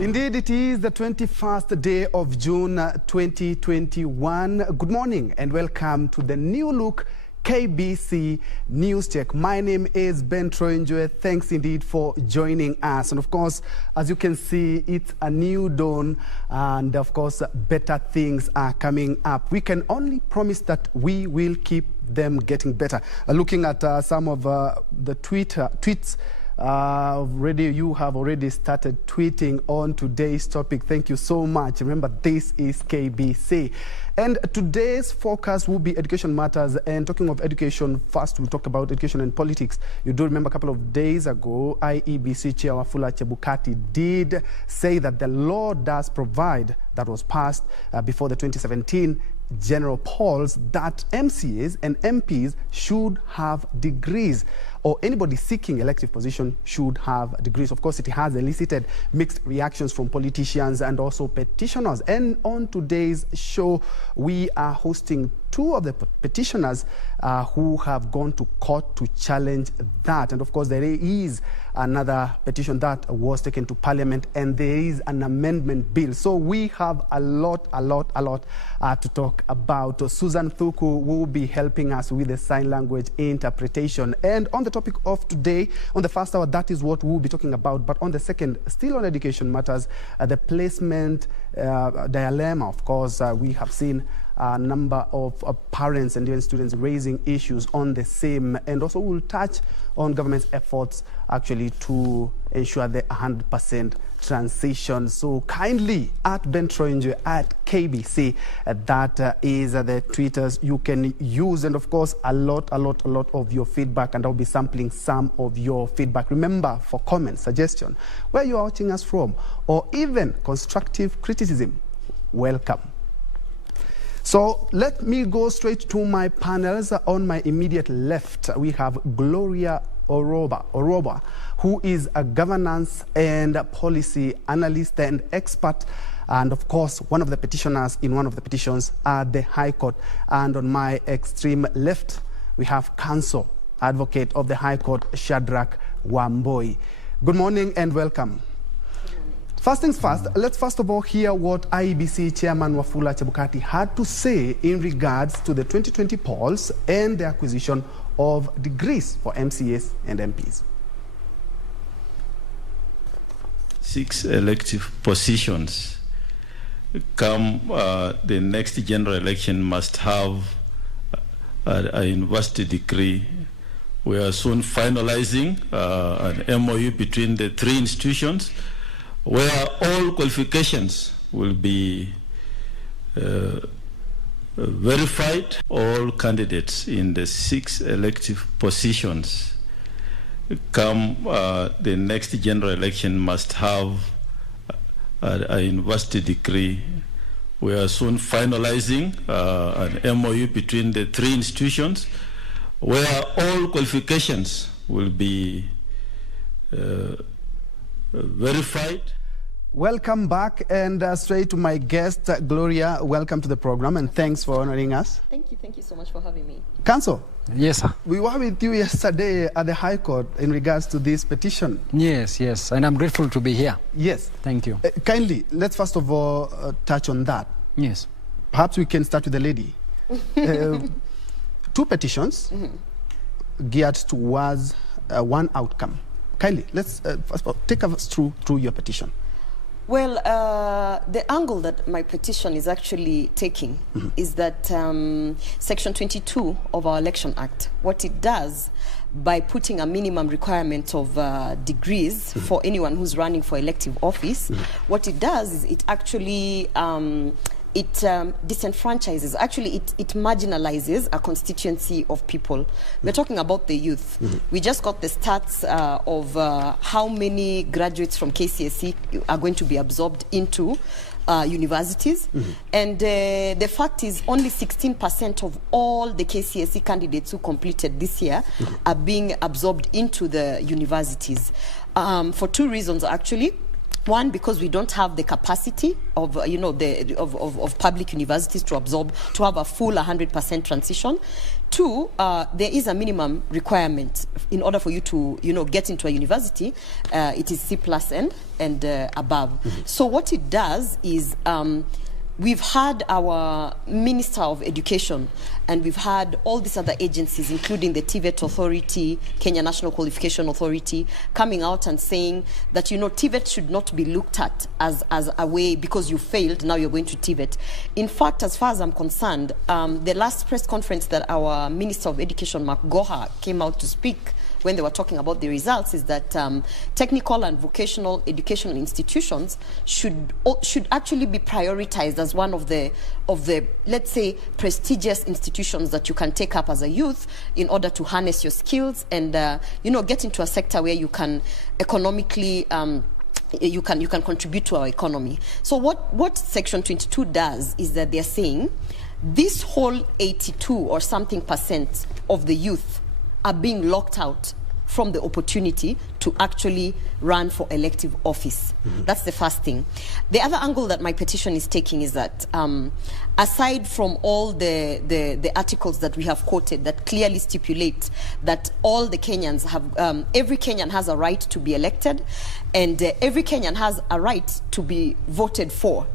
Indeed, it is the 21st day of June 2021. Good morning and welcome to the new look KBC News Check. My name is Njue. Thanks indeed for joining us. And of course, as you can see, it's a new dawn and of course, better things are coming up. We can only promise that we will keep them getting better. Looking at some of the tweets, you have already started tweeting on today's topic. Thank you so much. Remember, this is KBC. And today's focus will be education matters. And talking of education, first we'll talk about education and politics. You do remember a couple of days ago, IEBC Chair Wafula Chebukati did say that the law does provide, that was passed before the 2017 general polls, that MCAs and MPs should have degrees, or anybody seeking elective position should have degrees. Of course, it has elicited mixed reactions from politicians and also petitioners. And on today's show, we are hosting two of the petitioners who have gone to court to challenge that. And of course, there is another petition that was taken to Parliament, and there is an amendment bill. So we have a lot to talk about. Susan Thuku will be helping us with the sign language interpretation. And on the topic of today, on the first hour, that is what we'll be talking about. But on the second, still on education matters, the placement dilemma. Of course, we have seen a number of parents and even students raising issues on the same. And also we'll touch on government's efforts actually to ensure the 100% transition. So kindly at Njue at KBC, that is the Twitters you can use. And of course, a lot of your feedback, and I'll be sampling some of your feedback. Remember, for comments, suggestion, where you are watching us from, or even constructive criticism, welcome. So let me go straight to my panels. On my immediate left, we have Gloria Oroba, who is a governance and policy analyst and expert, and of course, one of the petitioners in one of the petitions at the High Court. And on my extreme left, we have counsel, advocate of the High Court, Shadrack Wambui. Good morning and welcome. First things first, let's first of all hear what IEBC Chairman Wafula Chebukati had to say in regards to the 2020 polls and the acquisition of degrees for MCAs and MPs. 6 elective positions. Come the next general election must have a university degree. We are soon finalizing an MOU between the 3 institutions, where all qualifications will be verified. All candidates in the 6 elective positions come the next general election must have a university degree. We are soon finalizing an MOU between the 3 institutions, where all qualifications will be verified. Welcome back, and straight to my guest, Gloria. Welcome to the program, and thanks for honoring us. Thank you so much for having me. Counsel. Yes, sir. We were with you yesterday at the High Court in regards to this petition. Yes, and I'm grateful to be here. Yes. Thank you. Kindly, let's first of all touch on that. Yes. Perhaps we can start with the lady. 2 petitions geared towards one outcome. Kindly, let's first of all, take us through your petition. Well, the angle that my petition is actually taking is that Section 22 of our Election Act, what it does by putting a minimum requirement of degrees for anyone who's running for elective office, what it does is it actually it disenfranchises, actually it marginalizes a constituency of people. We're talking about the youth. We just got the stats of how many graduates from KCSE are going to be absorbed into universities. And the fact is only 16% of all the KCSE candidates who completed this year are being absorbed into the universities for 2 reasons actually. One, because we don't have the capacity of, of public universities to absorb, to have a full 100% transition. Two, there is a minimum requirement in order for you to, get into a university. It is C+ and above. So what it does is, we've had our Minister of Education, and we've had all these other agencies, including the TVET Authority, Kenya National Qualification Authority, coming out and saying that, TVET should not be looked at as a way, because you failed, now you're going to TVET. In fact, as far as I'm concerned, the last press conference that our Minister of Education, Mark Goha, came out to speak when they were talking about the results is that technical and vocational educational institutions should actually be prioritized as one of the let's say prestigious institutions that you can take up as a youth in order to harness your skills and get into a sector where you can economically you can contribute to our economy. So what Section 22 does is that they're saying this whole 82 or something % of the youth are being locked out from the opportunity to actually run for elective office. That's the first thing. The other angle that my petition is taking is that aside from all the articles that we have quoted that clearly stipulate that all the Kenyans have, every Kenyan has a right to be elected, and every Kenyan has a right to be voted for.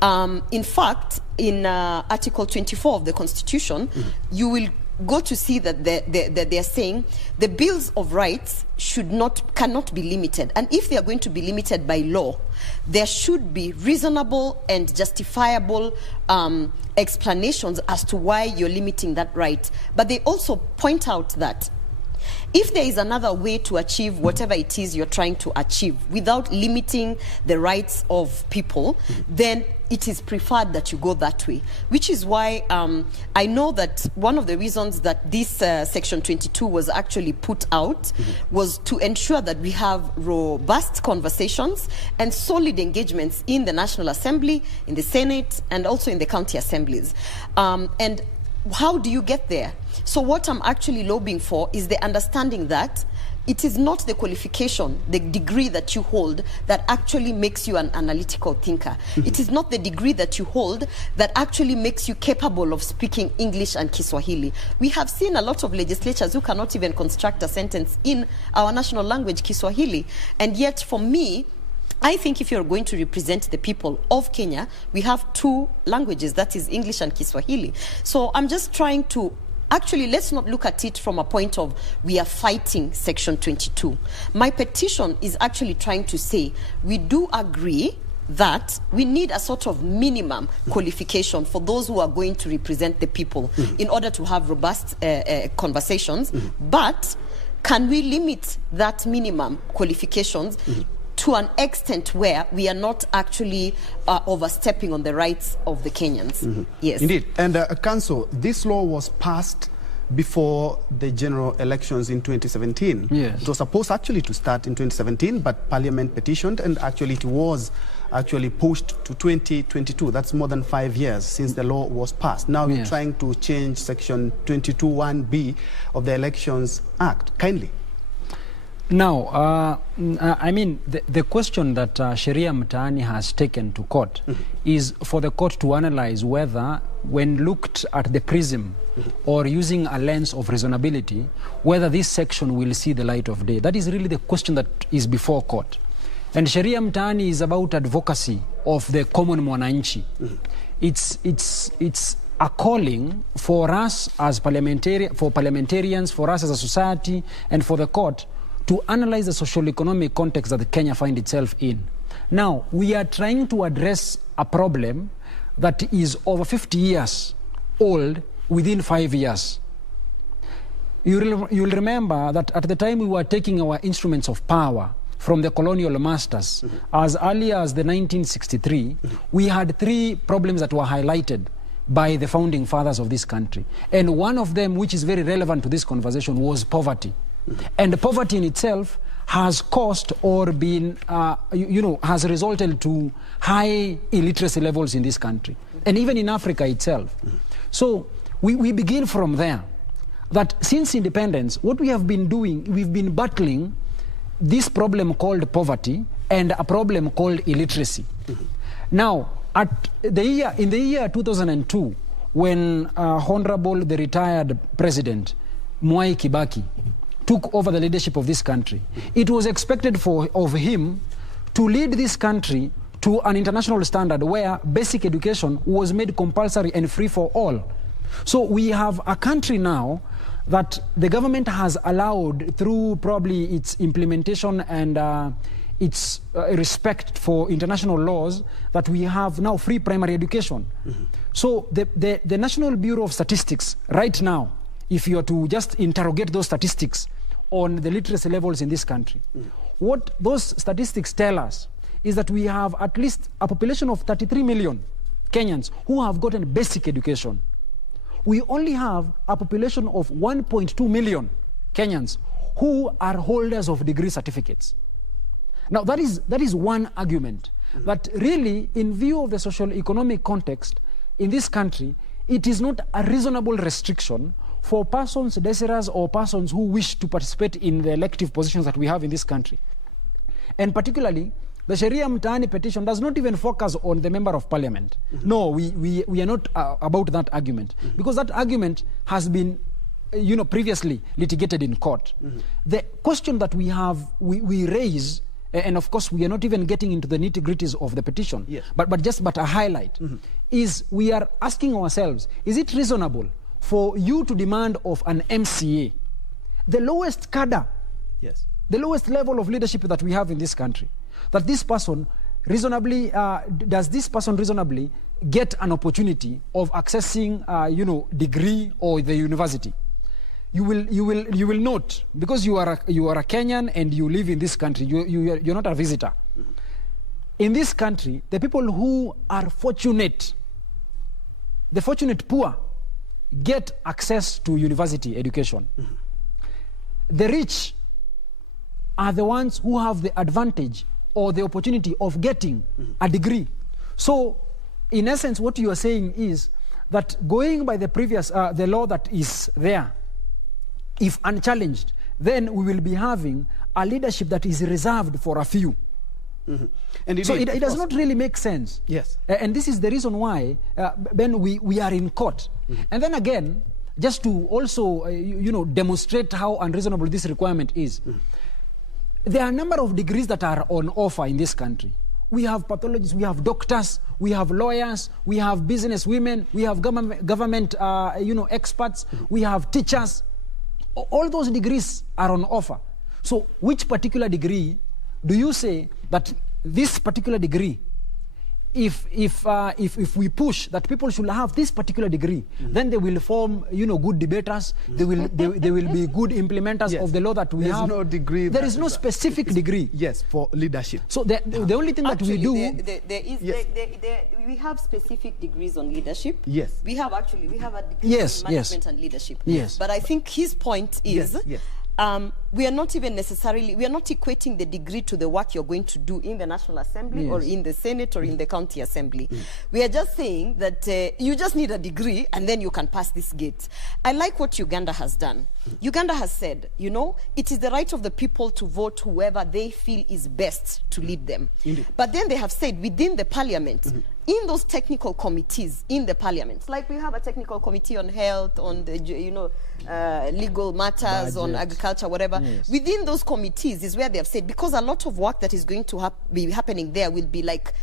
In fact, in Article 24 of the Constitution, you will go to see that they're saying the bills of rights cannot be limited, and if they are going to be limited by law, there should be reasonable and justifiable explanations as to why you're limiting that right. But they also point out that if there is another way to achieve whatever it is you're trying to achieve without limiting the rights of people, then it is preferred that you go that way, which is why I know that one of the reasons that this Section 22 was actually put out was to ensure that we have robust conversations and solid engagements in the National Assembly, in the Senate, and also in the county assemblies. And how do you get there? So what I'm actually lobbying for is the understanding that it is not the qualification, the degree that you hold, that actually makes you an analytical thinker. It is not the degree that you hold that actually makes you capable of speaking English and Kiswahili. We have seen a lot of legislatures who cannot even construct a sentence in our national language, Kiswahili. And yet, for me, I think if you're going to represent the people of Kenya, we have two languages, that is English and Kiswahili. So I'm just trying to actually, let's not look at it from a point of we are fighting Section 22. My petition is actually trying to say we do agree that we need a sort of minimum qualification for those who are going to represent the people in order to have robust conversations. But can we limit that minimum qualifications to an extent where we are not actually overstepping on the rights of the Kenyans? Yes. Indeed. And Council, this law was passed before the general elections in 2017. Yes. It was supposed actually to start in 2017, but Parliament petitioned, and actually it was actually pushed to 2022. That's more than 5 years since the law was passed. Now we're trying to change Section 22(1)(b) of the Elections Act. Kindly. Now, I mean, the question that Sheria Mtaani has taken to court is for the court to analyze whether, when looked at the prism or using a lens of reasonability, whether this section will see the light of day. That is really the question that is before court. And Sheria Mtaani is about advocacy of the common mwananchi. It's a calling for us as parliamentarians, for us as a society, and for the court to analyze the socio-economic context that Kenya finds itself in. Now, we are trying to address a problem that is over 50 years old within 5 years. You'll remember that at the time we were taking our instruments of power from the colonial masters, as early as the 1963, we had 3 problems that were highlighted by the founding fathers of this country. And one of them, which is very relevant to this conversation, was poverty. And poverty in itself has caused or been, has resulted to high illiteracy levels in this country, and even in Africa itself. So we begin from there, that since independence, what we have been doing, we've been battling this problem called poverty and a problem called illiteracy. Now, in the year 2002, when Honorable the retired President Mwai Kibaki took over the leadership of this country, it was expected of him to lead this country to an international standard where basic education was made compulsory and free for all. So we have a country now that the government has allowed, through probably its implementation and its respect for international laws, that we have now free primary education. So the National Bureau of Statistics right now, if you are to just interrogate those statistics on the literacy levels in this country, what those statistics tell us is that we have at least a population of 33 million Kenyans who have gotten basic education. We only have a population of 1.2 million Kenyans who are holders of degree certificates. Now that is one argument, that really, in view of the social economic context in this country, it is not a reasonable restriction for persons, desirous or persons who wish to participate in the elective positions that we have in this country. And particularly, the Sharia Mtaani petition does not even focus on the member of parliament. No, we are not about that argument, because that argument has been previously litigated in court. The question that we raise, and of course we are not even getting into the nitty-gritties of the petition, but a highlight, is we are asking ourselves, is it reasonable for you to demand of an MCA, the lowest cadre, the lowest level of leadership that we have in this country, that this person reasonably, does this person reasonably get an opportunity of accessing, degree or the university? You will note, because you are a Kenyan and you live in this country, you're not a visitor. In this country, the people who are fortunate, the fortunate poor, get access to university education. The rich are the ones who have the advantage or the opportunity of getting a degree. So, in essence, what you are saying is that going by the previous, the law that is there, if unchallenged, then we will be having a leadership that is reserved for a few. And so it does not really make sense. Yes. And this is the reason why then we are in court. And then again, just to also demonstrate how unreasonable this requirement is, there are a number of degrees that are on offer in this country. We have pathologists, we have doctors, we have lawyers, we have business women, we have government experts, we have teachers. All those degrees are on offer. So which particular degree do you say that this particular degree, if we push that people should have this particular degree, then they will form good debaters, they will be good implementers of the law that we have. No degree. There is no specific degree. Yes, for leadership. So the only thing actually, that we do, we have specific degrees on leadership. Yes. We have a degree in management and leadership. Yes. But I think his point is, we are not even necessarily, we are not equating the degree to the work you're going to do in the National Assembly or in the Senate or in the County Assembly. We are just saying that you just need a degree and then you can pass this gate. I like what Uganda has done. Uganda has said, it is the right of the people to vote whoever they feel is best to lead them. But then they have said within the parliament, in those technical committees in the parliament, like we have a technical committee on health, on the legal matters, on agriculture, whatever. Within those committees is where they have said, because a lot of work that is going to be happening there will be like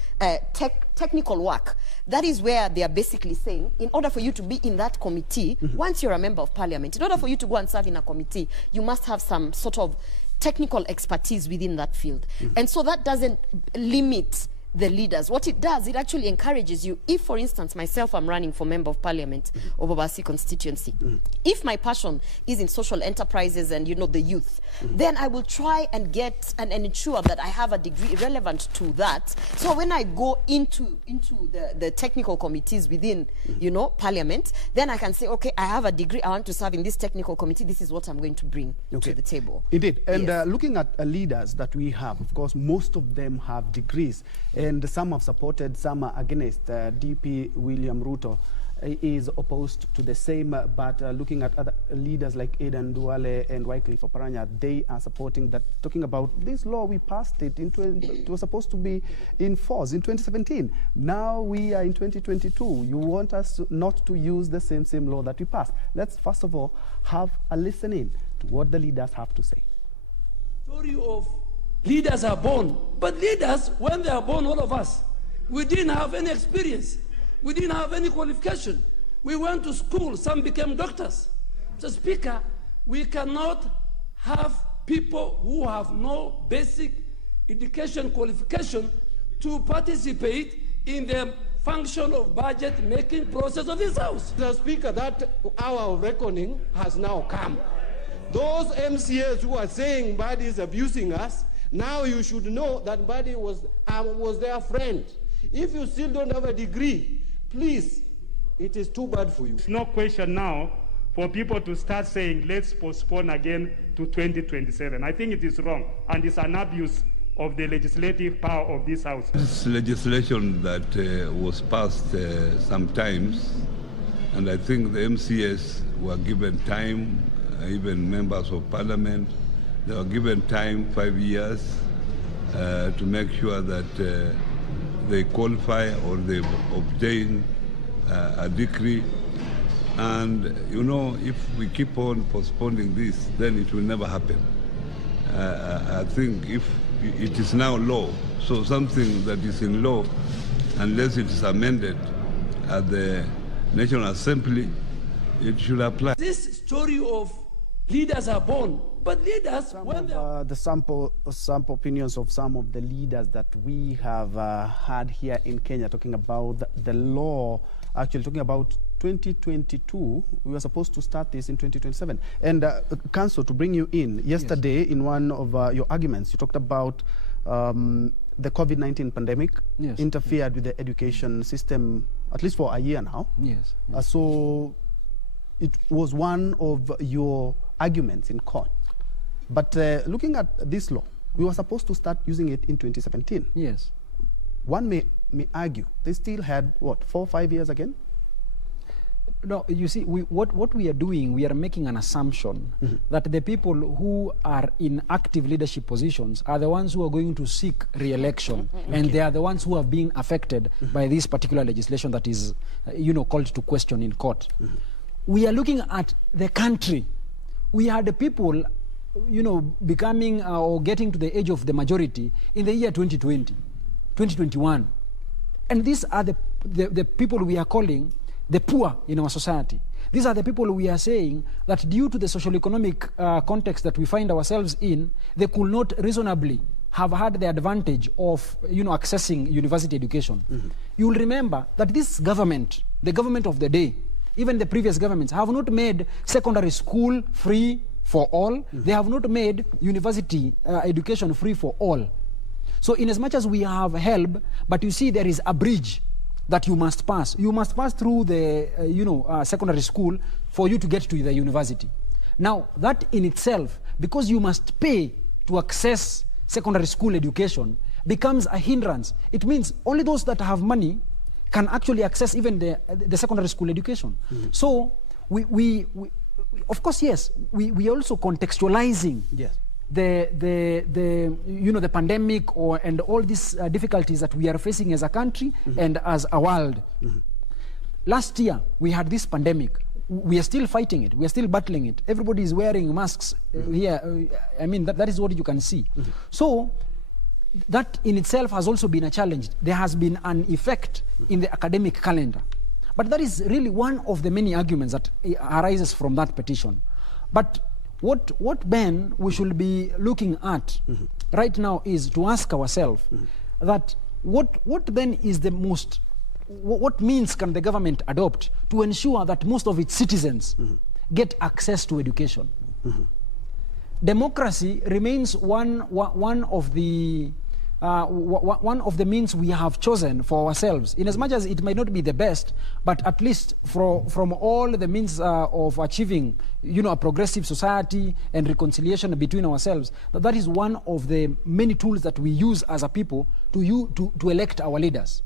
technical work. That is where they are basically saying, in order for you to be in that committee, once you're a member of parliament, in order for you to go and serve in a committee, you must have some sort of technical expertise within that field. And so that doesn't limit the leaders. What it does, it actually encourages you. If, for instance, myself, I'm running for member of parliament of Obasi constituency, if my passion is in social enterprises and the youth, then I will try and get and ensure that I have a degree relevant to that. So when I go into the technical committees within parliament, then I can say, okay, I have a degree, I want to serve in this technical committee, this is what I'm going to bring to the table. Indeed. And looking at leaders that we have, of course, most of them have degrees. And some have supported, some are against DP William Ruto is opposed to the same, but looking at other leaders like Aidan Duale and Wycliffe Oparanya, they are supporting that, talking about this law, we passed it, it was supposed to be in force in 2017. Now we are in 2022. You want us not to use the same law that we passed. Let's first of all have a listening to what the leaders have to say. Story of leaders are born, but leaders, when they are born, all of us, we didn't have any experience. We didn't have any qualification. We went to school, some became doctors. So, Speaker, we cannot have people who have no basic education qualification to participate in the function of budget-making process of this House. Mr. Speaker, that hour of reckoning has now come. Those MCAs who are saying Mbadi is abusing us, now you should know that Mbadi was their friend. If you still don't have a degree, please, it is too bad for you. It's no question now for people to start saying, let's postpone again to 2027. I think it is wrong, and it's an abuse of the legislative power of this House. This legislation that was passed sometimes, and I think the MCS were given time, even members of parliament, they were given time, 5 years, to make sure that they qualify or they obtain a degree. And, you know, if we keep on postponing this, then it will never happen. I think if it is now law, so something that is in law, unless it is amended at the National Assembly, it should apply. This story of leaders are born, but leaders, the sample opinions of some of the leaders that we have had here in Kenya talking about the law, actually talking about 2022. We were supposed to start this in 2027. And Council, to bring you in, yesterday in one of your arguments, you talked about the COVID-19 pandemic interfered with the education system, at least for a year now. So it was one of your arguments in court. But looking at this law, we were supposed to start using it in 2017. Yes. One may argue they still had, what, 4 or 5 years again? No, you see, what we are doing, we are making an assumption that the people who are in active leadership positions are the ones who are going to seek re-election, and they are the ones who have been affected by this particular legislation that is, called to question in court. We are looking at the country. We are the people, becoming or getting to the age of the majority in the year 2020, 2021. And these are the people we are calling the poor in our society. These are the people we are saying that due to the socio-economic context that we find ourselves in, they could not reasonably have had the advantage of accessing university education. You will remember that this government, the government of the day, even the previous governments, have not made secondary school free for all. They have not made university education free for all. So in as much as we have help, but you see there is a bridge that you must pass. You must pass through the secondary school for you to get to the university. Now that in itself, because you must pay to access secondary school education, becomes a hindrance. It means only those that have money can actually access even the secondary school education. So we of course, yes, we also contextualizing the pandemic and all these difficulties that we are facing as a country and as a world. Last year we had this pandemic. We are still fighting it. We are still battling it. Everybody is wearing masks here. I mean, that is what you can see. So that in itself has also been a challenge. There has been an effect in the academic calendar. But that is really one of the many arguments that arises from that petition. But what Ben, we should be looking at right now is to ask ourselves that what then is the most, what means can the government adopt to ensure that most of its citizens get access to education? Democracy remains one of the means we have chosen for ourselves, in as much as it might not be the best, but at least from all the means of achieving a progressive society and reconciliation between ourselves, that is one of the many tools that we use as a people to elect our leaders.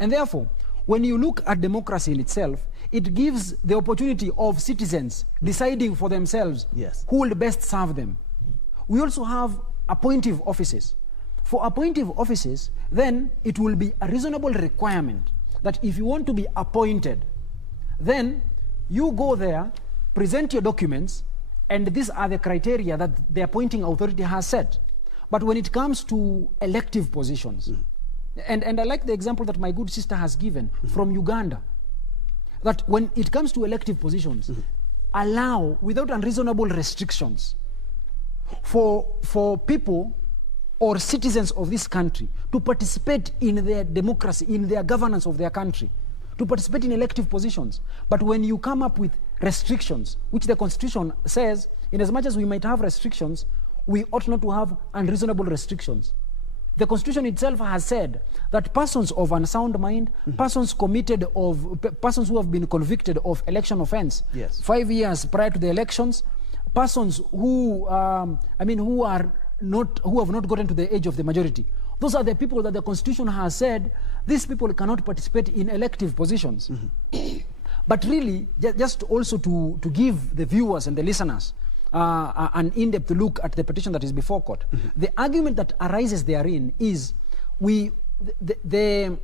And therefore, when you look at democracy in itself, it gives the opportunity of citizens deciding for themselves who will best serve them. We also have appointive offices. For appointive offices, then it will be a reasonable requirement that if you want to be appointed, then you go there, present your documents, and these are the criteria that the appointing authority has set. But when it comes to elective positions, and I like the example that my good sister has given from Uganda, that when it comes to elective positions, allow, without unreasonable restrictions, for people or citizens of this country to participate in their democracy, in their governance of their country, to participate in elective positions. But when you come up with restrictions, which the Constitution says, in as much as we might have restrictions, we ought not to have unreasonable restrictions. The Constitution itself has said that persons of unsound mind, persons who have been convicted of election offense 5 years prior to the elections, persons who who have not gotten to the age of the majority. Those are the people that the Constitution has said these people cannot participate in elective positions. But really, just also to give the viewers and the listeners an in-depth look at the petition that is before court, the argument that arises therein is the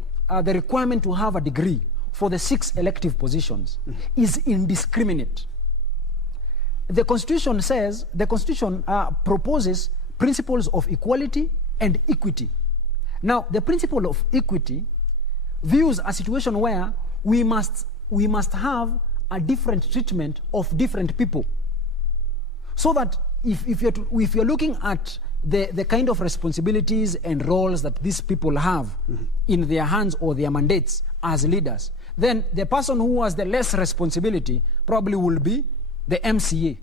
requirement to have a degree for the 6 elective positions is indiscriminate. The Constitution says, the Constitution proposes principles of equality and equity. Now, the principle of equity views a situation where we must have a different treatment of different people. So that if you're looking at the kind of responsibilities and roles that these people have in their hands or their mandates as leaders, then the person who has the less responsibility probably will be the MCA.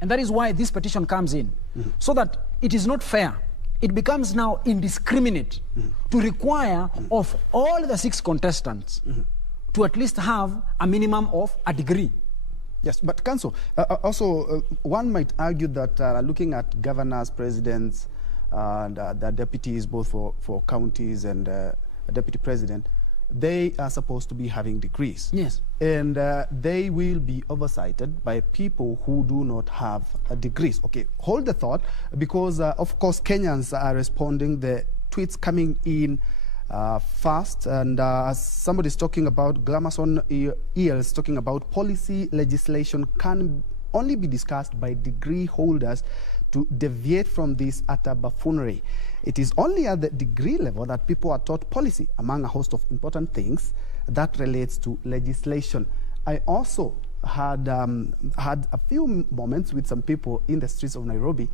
And that is why this petition comes in, so that it is not fair. It becomes now indiscriminate to require of all the 6 contestants to at least have a minimum of a degree. Yes, but Council, also one might argue that looking at governors, presidents, and the deputies, both for counties and a deputy president, they are supposed to be having degrees. And they will be oversighted by people who do not have degrees. Okay, hold the thought, because of course Kenyans are responding. The tweets coming in fast, and somebody's talking about Glamourson Eels, talking about policy legislation can only be discussed by degree holders. To deviate from this utter buffoonery. It is only at the degree level that people are taught policy, among a host of important things that relates to legislation. I also had a few moments with some people in the streets of Nairobi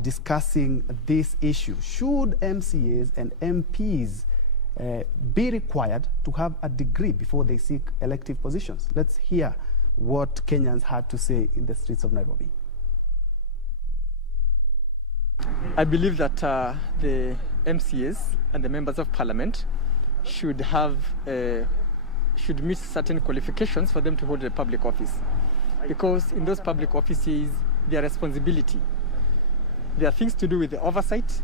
discussing this issue. Should MCAs and MPs be required to have a degree before they seek elective positions? Let's hear what Kenyans had to say in the streets of Nairobi. I believe that the MCAs and the members of parliament should meet certain qualifications for them to hold a public office, because in those public offices, their responsibility, there are things to do with the oversight,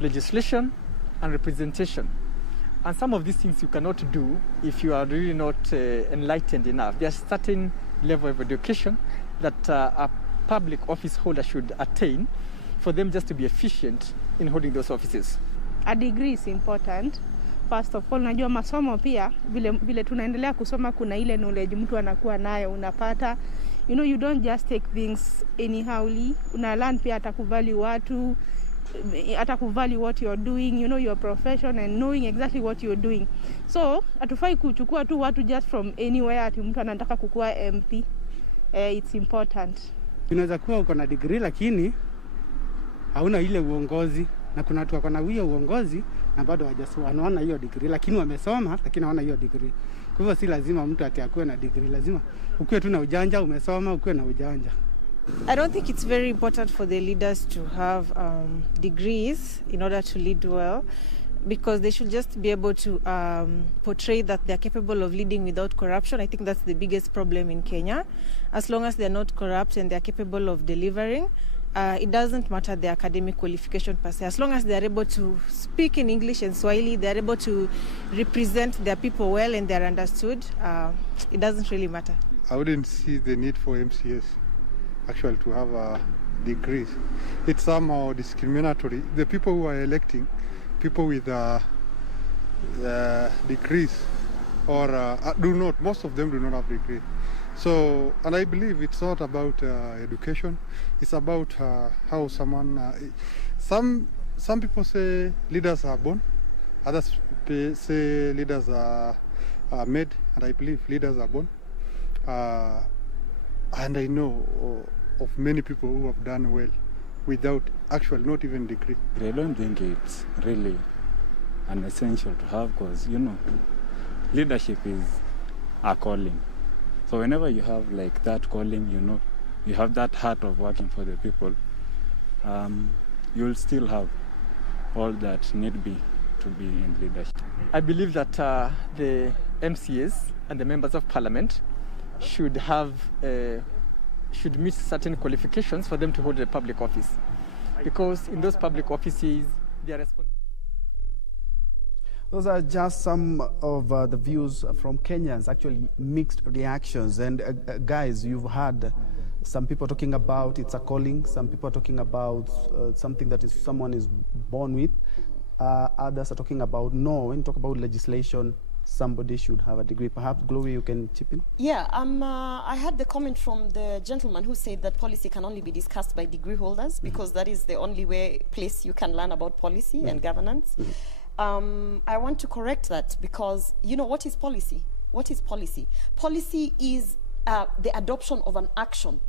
legislation, and representation. And some of these things you cannot do if you are really not enlightened enough. There's certain level of education that a public office holder should attain for them just to be efficient in holding those offices. A degree is important. First of all, najua masomo pia vile tunaendelea kusoma, kuna ile knowledge mtu anakuwa nayo unapata. You know, you don't just take things anyhowly. Una learn pia atakuvalue watu, atakuvalue what you're doing, you know, your profession and knowing exactly what you're doing. So, atufai kuchukua tu watu just from anywhere ati mtu anataka kukua MP. It's important. Unaweza kuwa uko na degree lakini hauna ile uongozi, na kuna watu wako na hiyo uongozi na bado wanaona hiyo degree, lakini wamesoma lakini hawana hiyo degree. Kwa hivyo si lazima mtu ati akuwe na degree, lazima ukuwe tu na ujanja, umesoma ukuwe na ujanja. I don't think it's very important for the leaders to have degrees in order to lead well, because they should just be able to portray that they're capable of leading without corruption. I think that's the biggest problem in Kenya. As long as they're not corrupt and they're capable of delivering, it doesn't matter the academic qualification per se. As long as they're able to speak in English and Swahili, they're able to represent their people well and they're understood, it doesn't really matter. I wouldn't see the need for MCS actually to have a degree. It's somehow discriminatory. The people who are electing, people with degrees or most of them do not have degrees. So, and I believe it's not about education. It's about how someone. Some people say leaders are born. Others say leaders are made, and I believe leaders are born. And I know of many people who have done well without actually not even degree. I don't think it's really an essential to have, because leadership is a calling. So whenever you have like that calling, you have that heart of working for the people, you'll still have all that need be to be in leadership. I believe that the MCAs and the members of parliament should meet certain qualifications for them to hold a public office, because in those public offices they are responsible. Those are just some of the views from Kenyans, actually mixed reactions. And guys, you've heard some people talking about it's a calling, some people are talking about something that someone is born with. Others are talking about, no, when you talk about legislation, somebody should have a degree. Perhaps, Gloria, you can chip in? Yeah, I had the comment from the gentleman who said that policy can only be discussed by degree holders, because that is the only place you can learn about policy and governance. I want to correct that, because, what is policy? What is policy? Policy is the adoption of an action.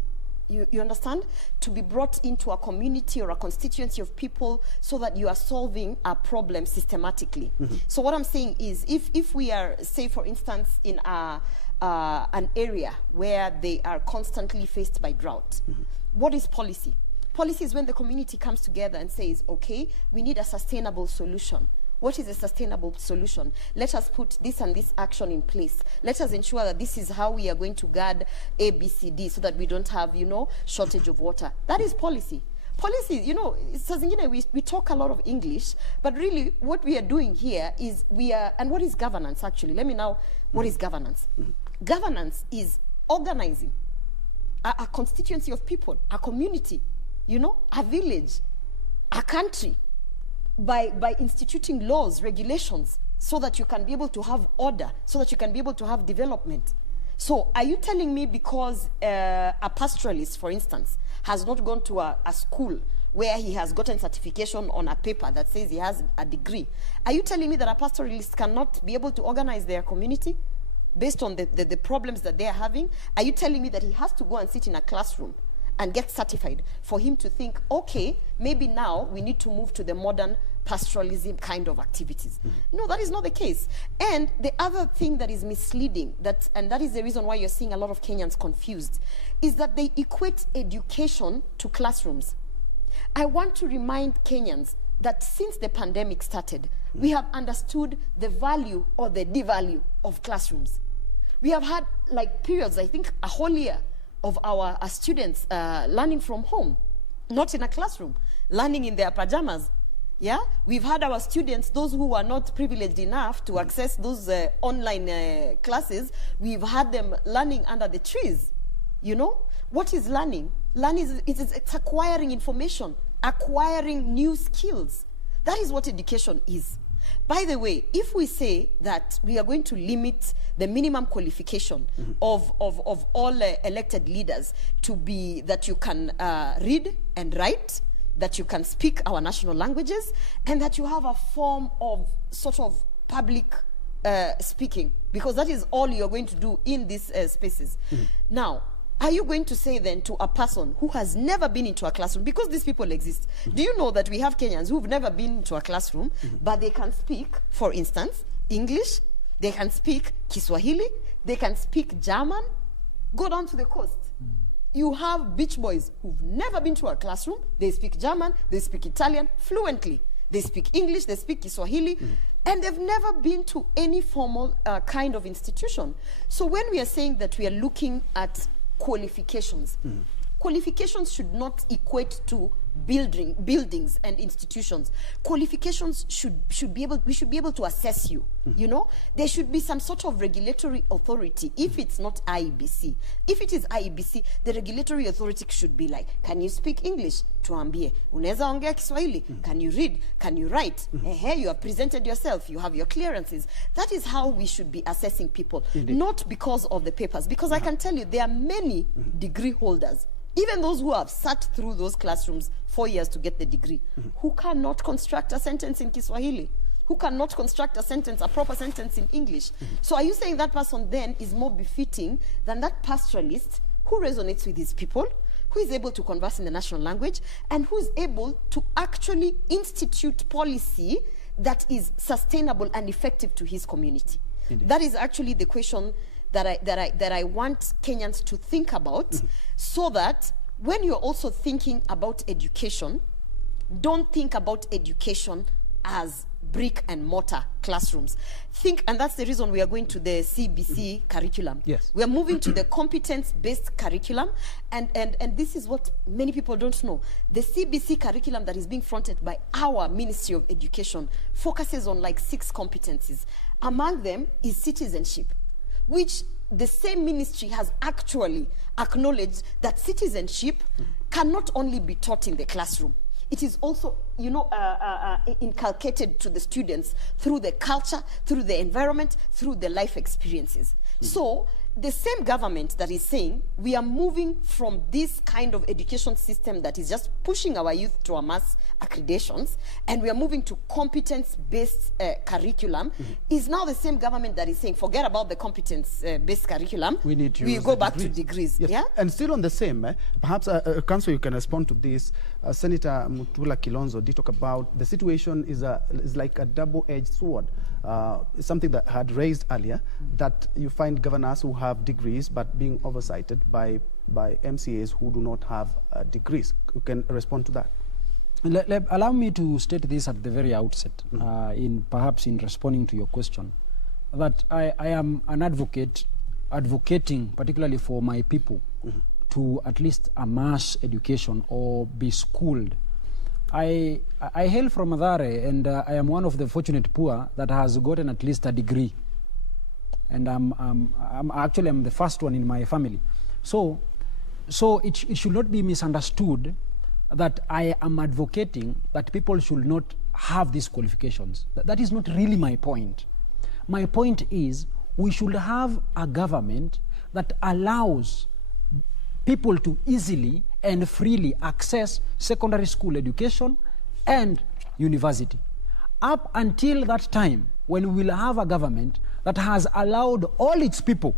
You understand? To be brought into a community or a constituency of people so that you are solving a problem systematically. So what I'm saying is, if we are, say, for instance, in an area where they are constantly faced by drought, what is policy? Policy is when the community comes together and says, okay, we need a sustainable solution. What is a sustainable solution? Let us put this and this action in place. Let us ensure that this is how we are going to guard A, B, C, D, so that we don't have, shortage of water. That is policy. Policy, we talk a lot of English, but really what we are doing here is and what is governance actually? What is governance? Governance is organizing a constituency of people, a community, a village, a country, by instituting laws, regulations, so that you can be able to have order, so that you can be able to have development. So are you telling me because a pastoralist, for instance, has not gone to a school where he has gotten certification on a paper that says he has a degree, are you telling me that a pastoralist cannot be able to organize their community based on the problems that they are having? Are you telling me that he has to go and sit in a classroom and get certified for him to think, okay, maybe now we need to move to the modern pastoralism kind of activities? No, that is not the case. And the other thing that is misleading, and that is the reason why you're seeing a lot of Kenyans confused, is that they equate education to classrooms. I want to remind Kenyans that since the pandemic started, we have understood the value or the devalue of classrooms. We have had periods, I think a whole year, of our students learning from home, not in a classroom, learning in their pajamas. Yeah, we've had our students, those who are not privileged enough to access those online classes, we've had them learning under the trees. What is learning? Learning it's acquiring information, acquiring new skills. That is what education is. By the way, if we say that we are going to limit the minimum qualification of all elected leaders to be that you can read and write, that you can speak our national languages, and that you have a form of sort of public speaking, because that is all you're going to do in these spaces. Now, are you going to say then to a person who has never been into a classroom, because these people exist, do you know that we have Kenyans who've never been into a classroom, but they can speak, for instance, English, they can speak Kiswahili, they can speak German? Go down to the coast. You have beach boys who've never been to a classroom, they speak German, they speak Italian fluently, they speak English, they speak Kiswahili, and they've never been to any formal kind of institution. So when we are saying that we are looking at qualifications, qualifications should not equate to buildings and institutions. Qualifications should be able, we should be able to assess you. You know, there should be some sort of regulatory authority. If it's not IEBC, if it is IEBC, the regulatory authority should be like, can you speak English? Tuambie, unaweza ongea Kiswahili? Can you read? Can you write? You have presented yourself, you have your clearances. That is how we should be assessing people. Indeed. Not because of the papers, because I can tell you there are many degree holders, even those who have sat through those classrooms 4 years to get the degree, who cannot construct a sentence in Kiswahili, who cannot construct a sentence, a proper sentence in English. So are you saying that person then is more befitting than that pastoralist who resonates with his people, who is able to converse in the national language, and who is able to actually institute policy that is sustainable and effective to his community? Indeed. That is actually the question that I want Kenyans to think about, so that when you're also thinking about education, don't think about education as brick and mortar classrooms. Think, and that's the reason we are going to the CBC curriculum. Yes. We are moving to the competence-based curriculum, and this is what many people don't know. The CBC curriculum that is being fronted by our Ministry of Education focuses on like 6 competencies. Among them is citizenship, which the same ministry has actually acknowledged that citizenship cannot only be taught in the classroom. It is also, you know, inculcated to the students through the culture, through the environment, through the life experiences. So the same government that is saying we are moving from this kind of education system that is just pushing our youth to amass accreditations, and we are moving to competence-based curriculum, is now the same government that is saying forget about the competence-based curriculum. We need to use go the back degrees. to degrees. Yes. Yeah. And still on the same, perhaps, Council, you can respond to this. Senator Mutula Kilonzo did talk about the situation is like a double-edged sword. Something that had raised earlier, that you find governors who have degrees but being oversighted by MCAs who do not have degrees. You can respond to that. Allow me to state this at the very outset, perhaps in responding to your question, that I am an advocating particularly for my people to at least amass education or be schooled. I hail from Mathare, and I am one of the fortunate poor that has gotten at least a degree, and I'm the first one in my family. So it should not be misunderstood that I am advocating that people should not have these qualifications. That is not really my point. My point is we should have a government that allows people to easily and freely access secondary school education and university. Up until that time, when we will have a government that has allowed all its people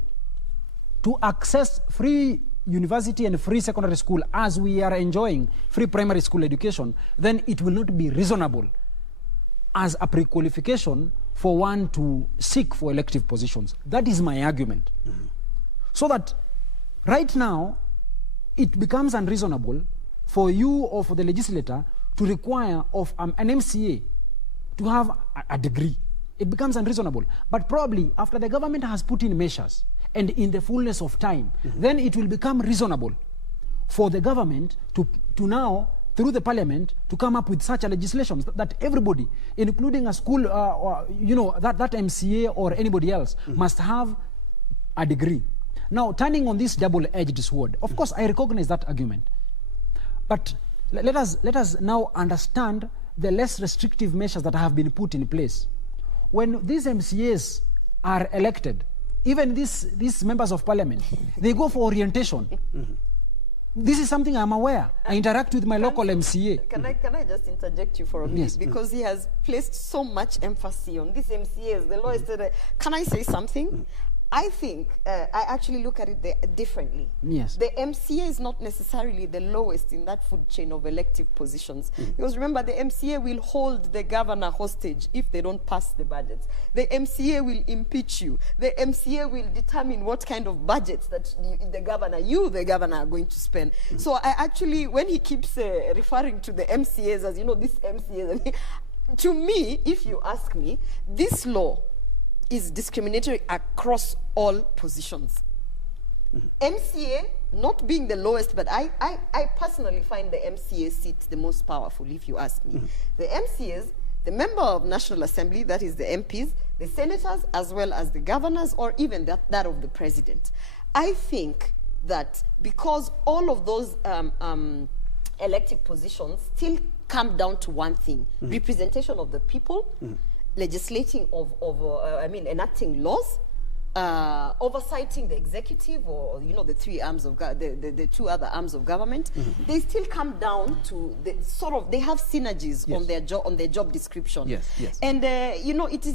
to access free university and free secondary school as we are enjoying free primary school education, then it will not be reasonable as a pre-qualification for one to seek for elective positions. That is my argument. So that right now, it becomes unreasonable for you or for the legislator to require of an MCA to have a degree. It becomes unreasonable. But probably after the government has put in measures and in the fullness of time, then it will become reasonable for the government to now, through the parliament, to come up with such a legislation that everybody, including a school, that MCA or anybody else, must have a degree. Now, turning on this double-edged sword, of course, I recognize that argument. But let us now understand the less restrictive measures that have been put in place. When these MCAs are elected, even these members of parliament, they go for orientation. This is something I'm aware. I interact with my local MCA. Can I just interject you for a minute? Yes. Because he has placed so much emphasis on these MCAs. The law is can I say something? I think I actually look at it differently. Yes. The MCA is not necessarily the lowest in that food chain of elective positions. Because remember, the MCA will hold the governor hostage if they don't pass the budgets. The MCA will impeach you. The MCA will determine what kind of budgets that the governor are going to spend. So I actually, when he keeps referring to the MCAs as, this MCA, to me, if you ask me, this law is discriminatory across all positions. MCA not being the lowest, but I personally find the MCA seat the most powerful, if you ask me. The MCAs, the member of National Assembly, that is the MPs, the senators, as well as the governors, or even that of the president. I think that because all of those elective positions still come down to one thing, representation of the people, legislating enacting laws, oversighting the executive, or the three arms of the two other arms of government, they still come down to the they have synergies on their job description. Yes. And it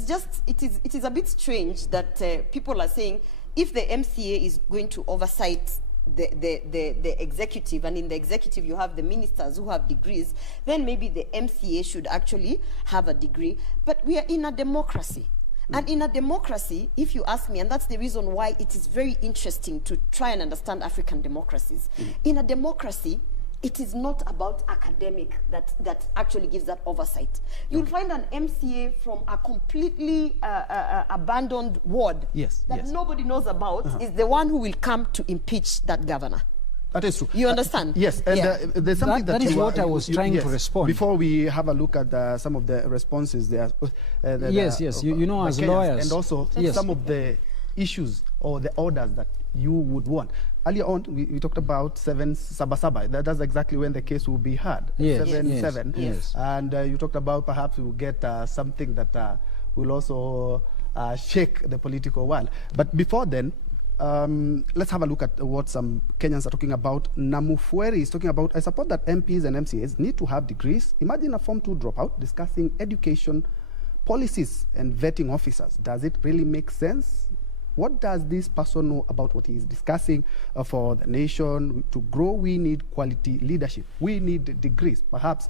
is a bit strange that people are saying if the MCA is going to oversight the executive, and in the executive you have the ministers who have degrees, then maybe the MCA should actually have a degree. But we are in a democracy. And in a democracy, if you ask me, and that's the reason why it is very interesting to try and understand African democracies. In a democracy, it is not about academic that actually gives that oversight. You'll find an MCA from a completely abandoned ward that nobody knows about is the one who will come to impeach that governor. That is true. You understand? Yes, and there's something that is what I was trying to respond. Before we have a look at some of the responses there. Yes, you know, as lawyers. And also some of the issues or the orders that you would want. Earlier on, we talked about 7 Saba. That's exactly when the case will be heard. Yes. 7. Yes. And you talked about perhaps we'll get something that will also shake the political world. But before then, let's have a look at what some Kenyans are talking about. Namufueri is talking about, I support that MPs and MCAs need to have degrees. Imagine a Form 2 dropout discussing education policies and vetting officers. Does it really make sense? What does this person know about what he is discussing for the nation? To grow, we need quality leadership. We need degrees. Perhaps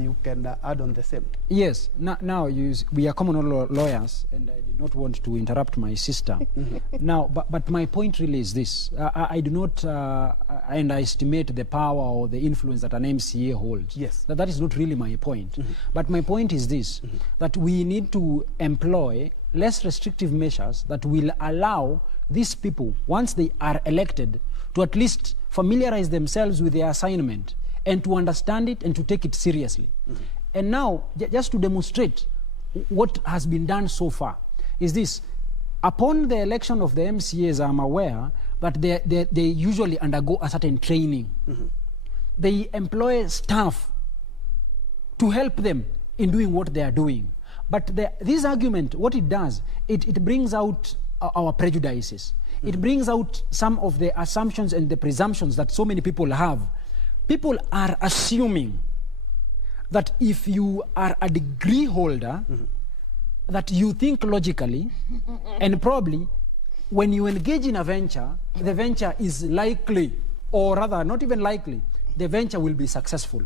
you can add on the same. Yes. Now we are common law lawyers, and I do not want to interrupt my sister. Now, but my point really is this. I do not underestimate the power or the influence that an MCA holds. Yes. That is not really my point. But my point is this, that we need to employ less restrictive measures that will allow these people, once they are elected, to at least familiarize themselves with their assignment and to understand it and to take it seriously. And now, just to demonstrate what has been done so far, is this. Upon the election of the MCAs, I'm aware that they usually undergo a certain training. They employ staff to help them in doing what they are doing. But this argument, what it does, it brings out our prejudices. It brings out some of the assumptions and the presumptions that so many people have. People are assuming that if you are a degree holder, that you think logically, and probably when you engage in a venture, the venture is likely, or rather not even likely, the venture will be successful.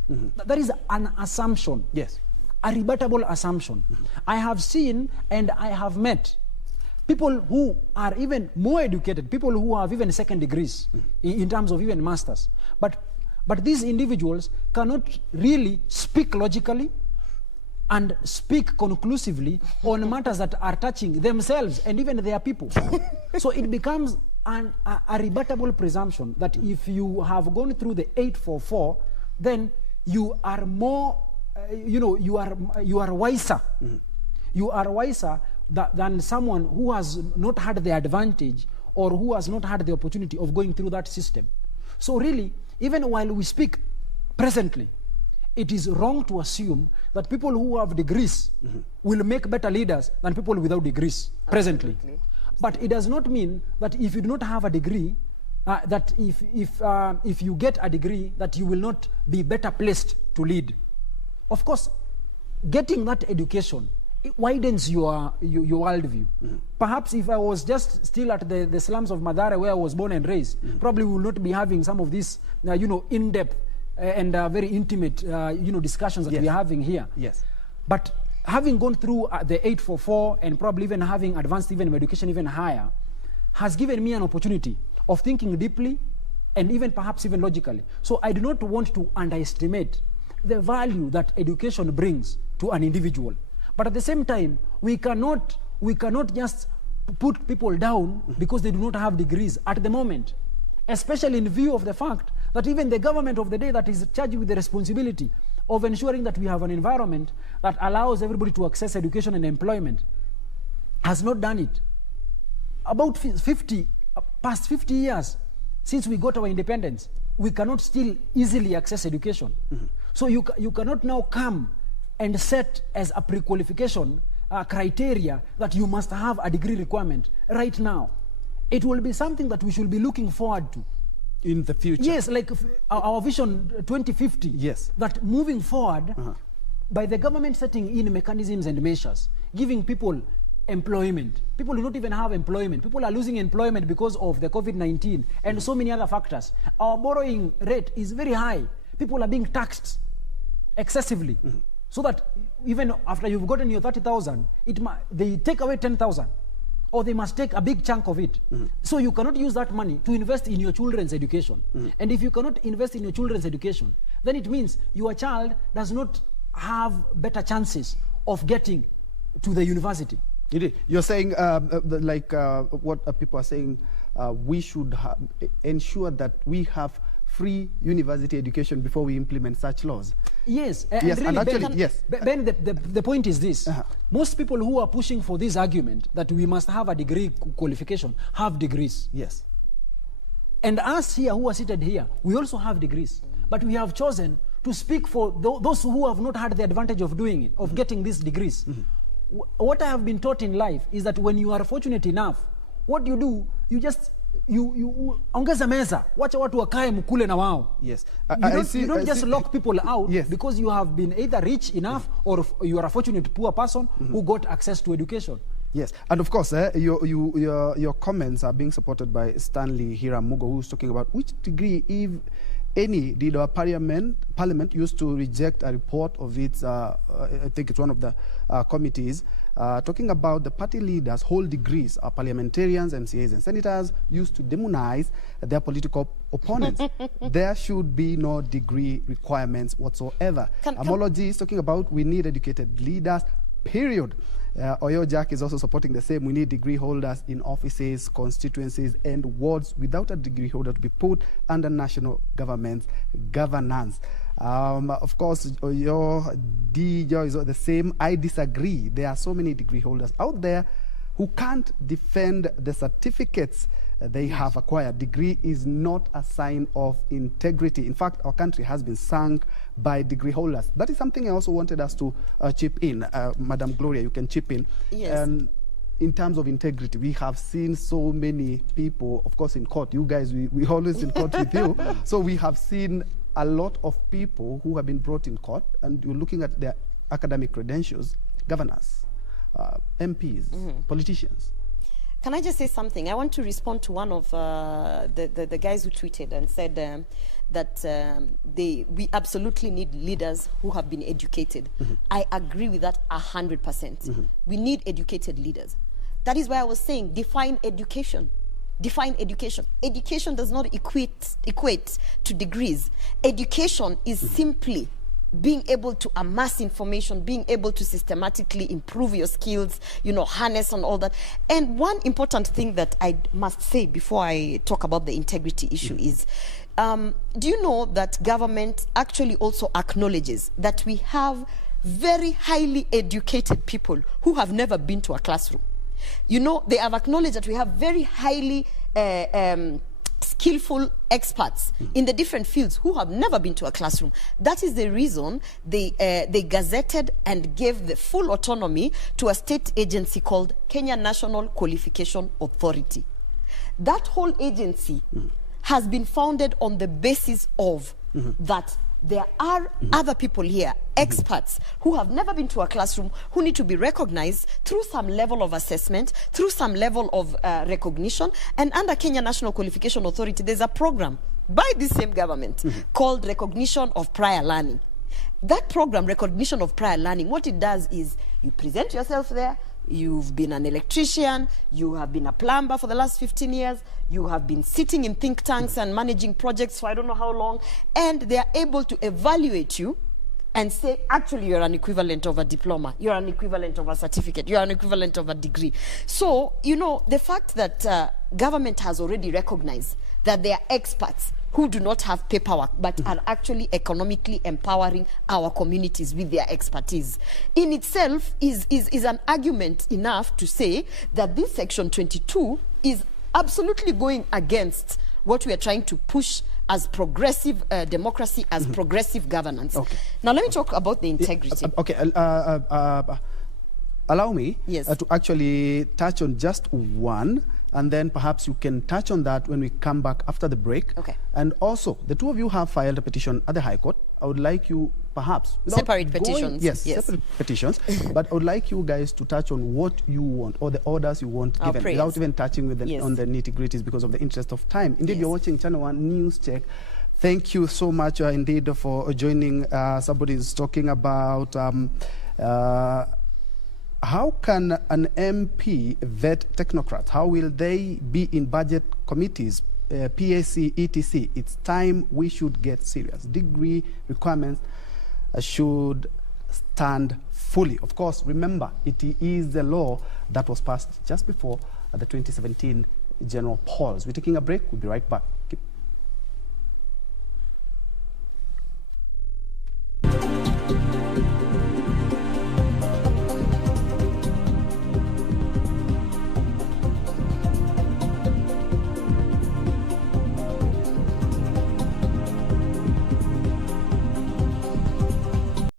That is an assumption. Yes. A rebuttable assumption. I have seen and I have met people who are even more educated, people who have even second degrees in terms of even masters. But these individuals cannot really speak logically and speak conclusively on matters that are touching themselves and even their people. So it becomes a rebuttable presumption that if you have gone through the 844, then you are more you are wiser. You are wiser than someone who has not had the advantage or who has not had the opportunity of going through that system. So really, even while we speak presently, it is wrong to assume that people who have degrees will make better leaders than people without degrees presently. But it does not mean that if you do not have a degree, that if you get a degree, that you will not be better placed to lead. Of course, getting that education, it widens your worldview. Perhaps if I was just still at the slums of Mathare where I was born and raised, probably we will not be having some of these, in-depth and very intimate, discussions that we are having here. Yes. But having gone through the 844 and probably even having advanced even education even higher, has given me an opportunity of thinking deeply and even perhaps even logically. So I do not want to underestimate the value that education brings to an individual. But at the same time, we cannot just put people down because they do not have degrees at the moment, especially in view of the fact that even the government of the day that is charged with the responsibility of ensuring that we have an environment that allows everybody to access education and employment has not done it. About past 50 years since we got our independence, we cannot still easily access education. So you cannot now come and set as a pre-qualification criteria that you must have a degree requirement right now. It will be something that we should be looking forward to. In the future? Yes, like our vision 2050. Yes. That moving forward, by the government setting in mechanisms and measures, giving people employment. People do not even have employment. People are losing employment because of the COVID-19 and so many other factors. Our borrowing rate is very high. People are being taxed excessively. So that even after you've gotten your 30,000, they take away 10,000. Or they must take a big chunk of it. So you cannot use that money to invest in your children's education. And if you cannot invest in your children's education, then it means your child does not have better chances of getting to the university. You're saying, what people are saying, we should ensure that we have free university education before we implement such laws. Yes, yes, really, and actually, yes. Ben, the point is this. Most people who are pushing for this argument that we must have a degree qualification have degrees. Yes. And us here who are seated here, we also have degrees. But we have chosen to speak for those who have not had the advantage of doing it, of getting these degrees. What I have been taught in life is that when you are fortunate enough, what you do, you just ongeza meza, wacha watu wakae mkule na wao. Yes. You don't just lock people out because you have been either rich enough or you are a fortunate poor person who got access to education. Yes, and of course, your comments are being supported by Stanley Hiramugo, who's talking about which degree, if any, did our parliament used to reject a report of its, I think it's one of the committees, talking about the party leaders hold degrees. Our parliamentarians, MCAs and senators used to demonize their political opponents. There should be no degree requirements whatsoever. Amology is talking about we need educated leaders, period. Oyo Jack is also supporting the same. We need degree holders in offices, constituencies, and wards without a degree holder to be put under national government governance. Of course, your DJ is the same. I disagree. There are so many degree holders out there who can't defend the certificates they have acquired. Degree is not a sign of integrity. In fact, our country has been sunk by degree holders. That is something I also wanted us to chip in. Madam Gloria, you can chip in. Yes. In terms of integrity, we have seen so many people, of course, in court. You guys, we always in court with you. So we have seen a lot of people who have been brought in court, and you're looking at their academic credentials, governors, MPs, politicians. Can I just say something? I want to respond to one of the guys who tweeted and said that we absolutely need leaders who have been educated. I agree with that 100%. We need educated leaders. That is why I was saying define education. Define education. Education does not equate to degrees. Education is simply being able to amass information, being able to systematically improve your skills, harness and all that. And one important thing that I must say before I talk about the integrity issue is, do you know that government actually also acknowledges that we have very highly educated people who have never been to a classroom? They have acknowledged that we have very highly skillful experts in the different fields who have never been to a classroom. That is the reason they gazetted and gave the full autonomy to a state agency called Kenya National Qualification Authority. That whole agency has been founded on the basis of that there are other people here, experts, who have never been to a classroom, who need to be recognized through some level of assessment, through some level of recognition. And under Kenya National Qualification Authority, there's a program by this same government called Recognition of Prior Learning. That program, Recognition of Prior Learning, what it does is you present yourself there. You've been an electrician, you have been a plumber for the last 15 years, you have been sitting in think tanks and managing projects for I don't know how long, and they are able to evaluate you and say, actually, you're an equivalent of a diploma, you're an equivalent of a certificate, you're an equivalent of a degree. So, you know, the fact that government has already recognized that they are experts who do not have paperwork but are actually economically empowering our communities with their expertise in itself is an argument enough to say that this Section 22 is absolutely going against what we are trying to push as progressive democracy, as progressive governance. Okay. Now let me talk about the integrity. Allow me Yes. to actually touch on just one, and then perhaps you can touch on that when we come back after the break. Okay. And also, the two of you have filed a petition at the High Court. I would like you perhaps... without Separate going- petitions. Yes, Yes. separate petitions. But I would like you guys to touch on what you want, or the orders you want Our given, praise. without even touching with Yes. on the nitty-gritties because of the interest of time. Indeed, Yes. you're watching Channel 1 News Check. Thank you so much indeed for joining. Somebody is talking about how can an MP vet technocrats? How will they be in budget committees, PAC, etc.? It's time we should get serious. Degree requirements should stand fully. Of course, remember, it is the law that was passed just before the 2017 general polls. We're taking a break. We'll be right back. Keep